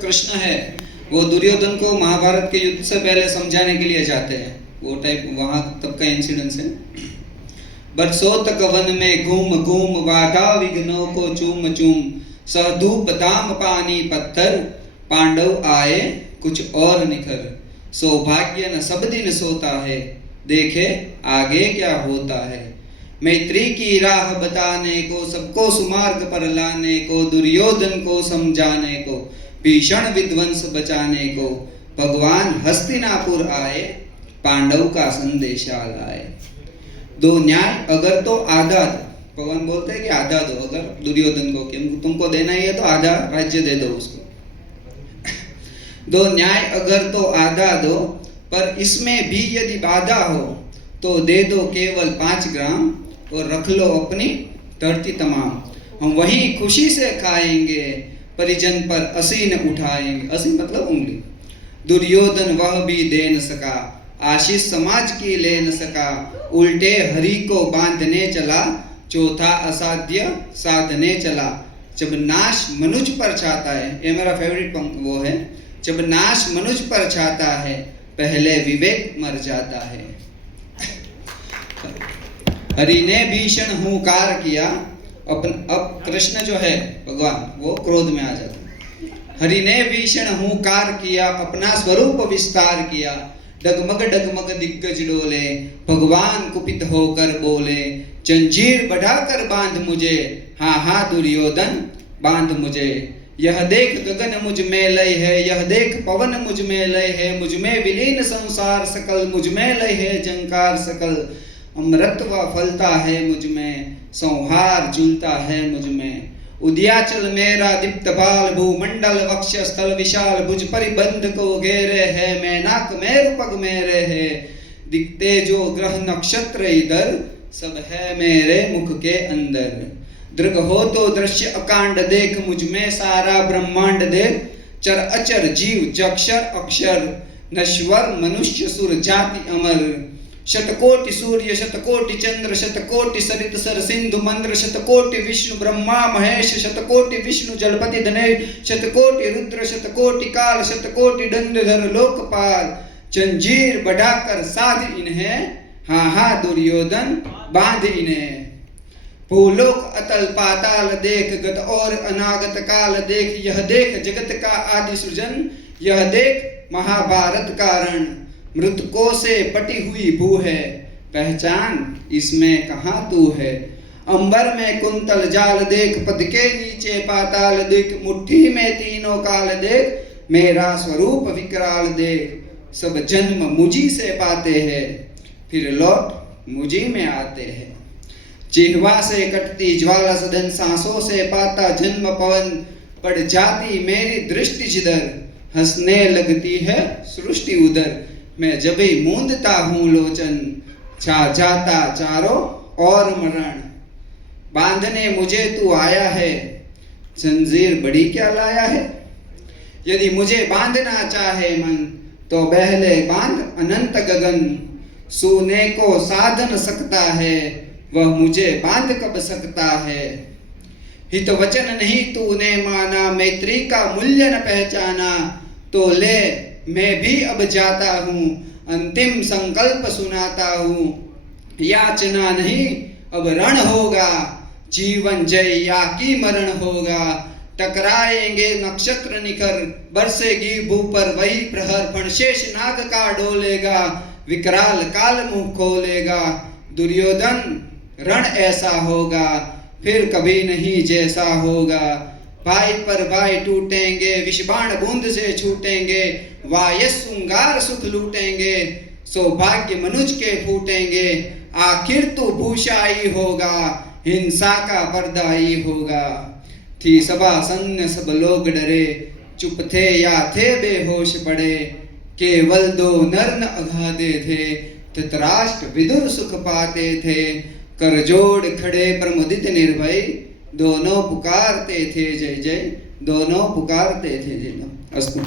कृष्ण है वो दुर्योधन को महाभारत के युद्ध से पहले समझाने के लिए जाते हैं, वो टाइप वहां तब का इंसिडेंस है। बरसों तक वन में घूम घूम बाधा विघ्नों को चूम चूम, सहधूप दाम पानी पत्थर, पांडव आए कुछ और निखर, सौभाग्य न सब दिन सोता है, देखे आगे क्या होता है। मैत्री की राह बताने को, सबको सुमार्ग पर लाने को, दुर्योधन को समझाने को, भीषण विध्वंस बचाने को, भगवान हस्तिनापुर आए, पांडव का संदेशा लाए। दो न्याय अगर तो आधा दो, भगवान बोलते हैं कि आधा दो, अगर दुर्योधन को कि तुमको देना ही है तो आधा राज्य दे दो उसको। दो न्याय अगर तो आधा दो, पर इसमें भी यदि बाधा हो तो दे दो केवल 5 ग्राम, और रख लो अपनी धरती तमाम। हम वही खुशी से खाएंगे, परिजन पर असी न उठाएंगे, असी मतलब उंगली। दुर्योधन वह भी दे न सका, आशीष समाज की ले न सका, उल्टे हरि को बांधने चला, चौथा असाध्य साधने चला। जब नाश मनुज पर छाता है, ये मेरा फेवरेट वो है, जब नाश मनुज पर छाता है, पहले विवेक मर जाता है। हरि ने भीषण हुंकार किया, अब कृष्ण जो है भगवान वो क्रोध में आ जाता है। हरि ने भीषण हुंकार किया, अपना स्वरूप विस्तार किया, डगमग डगमग दिग्गज डोले, भगवान कुपित होकर बोले, जंजीर बढ़ाकर बांध मुझे, हाँ हाँ दुर्योधन बांध मुझे। यह देख गगन मुझ में लय है, यह देख पवन मुझ में लय है, मुझ में विलीन संसार सकल, मुझ में लय है जंकार सकल। अमृतत्व फलता है मुझ में, संहार झूलता है मुझ में। उदयाचल मेरा दीप्त बाल, भूमंडल वक्ष स्थल विशाल, भुज परिबंध को घेरे है, मैनाक मेरु पग मेरे है। दिखते जो ग्रह नक्षत्र इधर, सब है मेरे मुख के अंदर। दृग हो तो दृश्य अकांड देख, मुझ में सारा ब्रह्मांड देख। चर अचर जीव जक्षर अक्षर, नश्वर मनुष्य सुर जाति अमर। शतकोटि सूर्य शतकोटि चंद्र, शतकोटि सरित सर सिंधु मंद्र, शतकोटि विष्णु ब्रह्मा महेश, शतकोटि विष्णु जलपति धनेश, शतकोटि रुद्र शतकोटि काल, शतकोटि दंडधर लोकपाल। जंजीर बढ़ाकर साध इन्हें, हाँ हाँ दुर्योधन बांध इन्हें। भूलोक अतल पाताल देख, गत और अनागत काल देख। यह देख जगत का आदि सृजन, यह देख महाभारत का रण। मृतकों से पटी हुई भू है, पहचान इसमें कहाँ तू है। अंबर में कुंतल जाल देख, पद के नीचे पाताल देख। मुट्ठी में तीनों काल देख, मेरा स्वरूप विकराल देख। सब जन्म मुझी से पाते हैं, फिर लौट मुझी में आते हैं। जिह्वा से कटती ज्वाला सदन, सांसों से पाता जन्म पवन। पड़ जाती मेरी दृष्टि जिधर, हंसने लगती है सृष्टि उधर। मैं जब ही मूंदता हूँ लोचन, छा जाता चारों और मरण। बांधने मुझे तू आया है, जंजीर बड़ी क्या लाया है। यदि मुझे बांधना चाहे मन, तो बहले बांध अनंत गगन। सूने को साध न सकता है, वह मुझे बांध कब सकता है। हित वचन नहीं तूने माना, मैत्री का मूल्य न पहचाना। तो ले मैं भी अब जाता हूँ, अंतिम संकल्प सुनाता हूँ। याचना नहीं अब रण होगा, जीवन जय या की मरण होगा। टकराएंगे नक्षत्र निखर, बरसेगी भू पर वही प्रहर। फणशेष नाग का डोलेगा, विकराल काल मुंह खोलेगा। दुर्योधन रण ऐसा होगा, फिर कभी नहीं जैसा होगा। भाई पर भाई टूटेंगे, विषबाण बूंद से छूटेंगे। वायस श्रृंगार सुख लूटेंगे, सौभाग्य मनुज के फूटेंगे। आखिर तो भूषाई होगा, हिंसा का पर्दाई होगा। थी सभा सन्य सब लोग डरे, चुप थे या थे बेहोश पड़े। केवल 2 नर न अगाधे थे, धृतराष्ट्र विदुर सुख पाते थे। कर जोड़ खड़े प्रमुदित निर्भय, दोनों पुकारते थे जय जय, दोनों पुकारते थे जय। अस्तु।